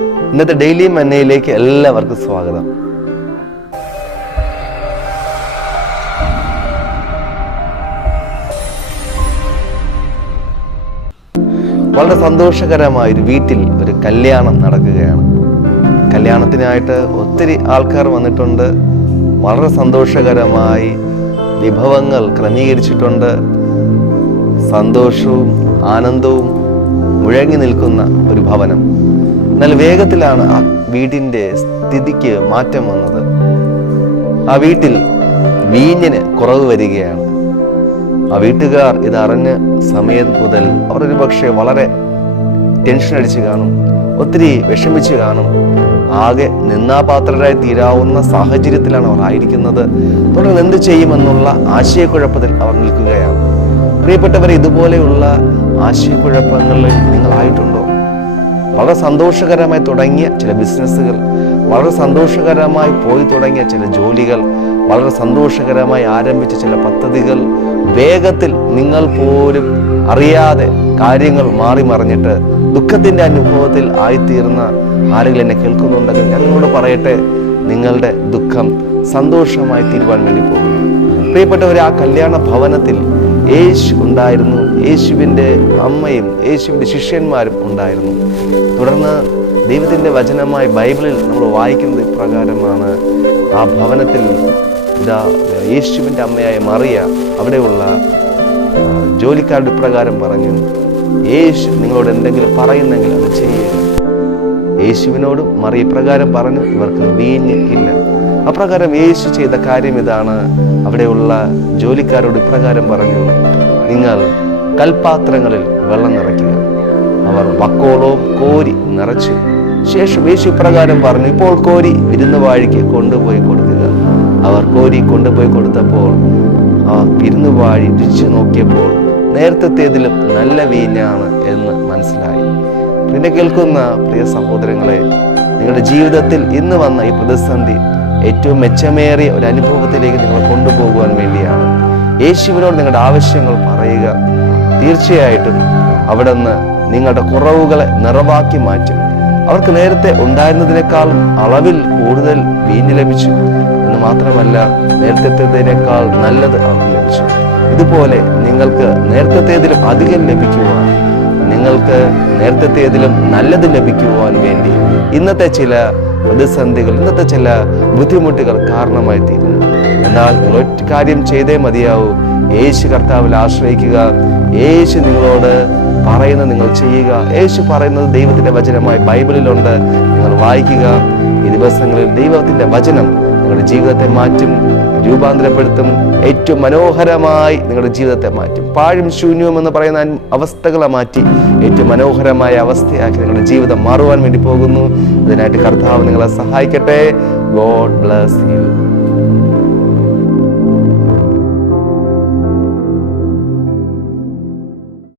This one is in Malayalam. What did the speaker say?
ഇന്നത്തെ ഡെയിലി മന്നയിലേക്ക് എല്ലാവർക്കും സ്വാഗതം. വളരെ സന്തോഷകരമായൊരു വീട്ടിൽ ഒരു കല്യാണം നടക്കുകയാണ്. കല്യാണത്തിനായിട്ട് ഒത്തിരി ആൾക്കാർ വന്നിട്ടുണ്ട്. വളരെ സന്തോഷകരമായി വിഭവങ്ങൾ ക്രമീകരിച്ചിട്ടുണ്ട്. സന്തോഷവും ആനന്ദവും മുഴങ്ങി നിൽക്കുന്ന ഒരു ഭവനം. എന്നാൽ വേഗത്തിലാണ് ആ വീടിൻ്റെ സ്ഥിതിക്ക് മാറ്റം വന്നത്. ആ വീട്ടിൽ വീഞ്ഞിന് കുറവ് വരികയാണ്. ആ വീട്ടുകാർ ഇതറിഞ്ഞ സമയം മുതൽ അവർ ഒരു പക്ഷേ വളരെ ടെൻഷൻ അടിച്ച് കാണും, ഒത്തിരി വിഷമിച്ച് കാണും. ആകെ നിന്നാപാത്രരായി തീരാവുന്ന സാഹചര്യത്തിലാണ് അവർ ആയിരിക്കുന്നത്. തുടർന്ന് എന്ത് ചെയ്യുമെന്നുള്ള ആശയക്കുഴപ്പത്തിൽ അവർ നിൽക്കുകയാണ്. പ്രിയപ്പെട്ടവരെ, ഇതുപോലെയുള്ള ആശയക്കുഴപ്പങ്ങളിൽ നിങ്ങളായിട്ടുണ്ടോ? വളരെ സന്തോഷകരമായി തുടങ്ങിയ ചില ബിസിനസ്സുകൾ, വളരെ സന്തോഷകരമായി പോയി തുടങ്ങിയ ചില ജോലികൾ, വളരെ സന്തോഷകരമായി ആരംഭിച്ച ചില പദ്ധതികൾ വേഗത്തിൽ നിങ്ങൾ പോലും അറിയാതെ കാര്യങ്ങൾ മാറി മറിഞ്ഞിട്ട് ദുഃഖത്തിൻ്റെ അനുഭവത്തിൽ ആയിത്തീർന്ന ആരെങ്കിലും എന്നെ കേൾക്കുന്നുണ്ടെങ്കിൽ ഞാൻ നിങ്ങളോട് പറയട്ടെ, നിങ്ങളുടെ ദുഃഖം സന്തോഷമായി തീരുവാൻ വേണ്ടി പോകുന്നു. പ്രിയപ്പെട്ടവരെ, ആ കല്യാണ ഭവനത്തിൽ യേശു ഉണ്ടായിരുന്നു. യേശുവിൻ്റെ അമ്മയും യേശുവിൻ്റെ ശിഷ്യന്മാരും ഉണ്ടായിരുന്നു. തുടർന്ന് ദൈവത്തിൻ്റെ വചനമായി ബൈബിളിൽ നമ്മൾ വായിക്കുന്നത് ഇപ്രകാരമാണ്. ആ ഭവനത്തിൽ ഇതാ യേശുവിൻ്റെ അമ്മയായ മറിയ അവിടെയുള്ള ജോലിക്കാരുടെ ഇപ്രകാരം പറഞ്ഞു, യേശു നിങ്ങളോട് എന്തെങ്കിലും പറയുന്നെങ്കിൽ അത് ചെയ്യുക. യേശുവിനോടും മറിയ ഇപ്രകാരം പറഞ്ഞു, ഇവർക്ക് വീഞ്ഞ് ഇല്ല. അപ്രകാരം യേശു ചെയ്ത കാര്യം ഇതാണ്. അവിടെയുള്ള ജോലിക്കാരോട് ഇപ്രകാരം പറഞ്ഞു, നിങ്ങൾ കൽപാത്രങ്ങളിൽ വെള്ളം നിറയ്ക്കുക. അവർ വക്കോളവും കോരി നിറച്ചു. ശേഷം യേശു ഇപ്രകാരം പറഞ്ഞു, ഇപ്പോൾ കോരി വിരുന്നുവാഴിക്ക് കൊണ്ടുപോയി കൊടുക്കുക. അവർ കോരി കൊണ്ടുപോയി കൊടുത്തപ്പോൾ ആ വിരുന്നുവാഴി രുചിച്ചു നോക്കിയപ്പോൾ നേരത്തേതിലും നല്ല വീഞ്ഞാണ് എന്ന് മനസ്സിലായി. പിന്നെ കേൾക്കുന്ന പ്രിയ സഹോദരങ്ങളെ, നിങ്ങളുടെ ജീവിതത്തിൽ ഇന്ന് വന്ന ഈ പ്രതിസന്ധി ഏറ്റവും മെച്ചമേറിയ ഒരു അനുഭവത്തിലേക്ക് നിങ്ങളെ കൊണ്ടുപോകുവാൻ വേണ്ടിയാണ്. യേശുവിനോട് നിങ്ങളുടെ ആവശ്യങ്ങൾ പറയുക. തീർച്ചയായിട്ടും അവിടെ നിന്ന് നിങ്ങളുടെ കുറവുകളെ നിറവാക്കി മാറ്റും. അവർക്ക് നേരത്തെ ഉണ്ടായിരുന്നതിനേക്കാൾ അളവിൽ കൂടുതൽ വീഞ്ഞ് ലഭിച്ചു എന്ന് മാത്രമല്ല, നേരത്തേതിനേക്കാൾ നല്ലത് അവർക്ക് ലഭിച്ചു. ഇതുപോലെ നിങ്ങൾക്ക് നേരത്തേതിലും അധികം ലഭിക്കുവാൻ, നിങ്ങൾക്ക് നേരത്തേതിലും നല്ലത് ലഭിക്കുവാൻ വേണ്ടി ഇന്നത്തെ ചില പ്രതിസന്ധികൾ, ഇന്നത്തെ ചില ബുദ്ധിമുട്ടുകൾ കാരണമായി തീരുന്നു. എന്നാൽ നിങ്ങൾ ഒറ്റ കാര്യം ചെയ്തേ മതിയാവൂ. യേശു കർത്താവിൽ ആശ്രയിക്കുക. യേശു നിങ്ങളോട് പറയുന്നത് നിങ്ങൾ ചെയ്യുക. യേശു പറയുന്നത് ദൈവത്തിൻ്റെ വചനമായി ബൈബിളിലുണ്ട്. നിങ്ങൾ വായിക്കുക. ഈ ദിവസങ്ങളിൽ ദൈവത്തിൻ്റെ വചനം നിങ്ങളുടെ ജീവിതത്തെ മാറ്റും, രൂപാന്തരപ്പെടുത്തും. ഏറ്റവും മനോഹരമായി നിങ്ങളുടെ ജീവിതത്തെ മാറ്റും. പാഴും ശൂന്യവും എന്ന് പറയുന്ന അവസ്ഥകളെ മാറ്റി ഏറ്റവും മനോഹരമായ അവസ്ഥയാക്കി നിങ്ങളുടെ ജീവിതം മാറുവാൻ വേണ്ടി പോകുന്നു. അതിനായിട്ട് കർത്താവ് നിങ്ങളെ സഹായിക്കട്ടെ. God bless you.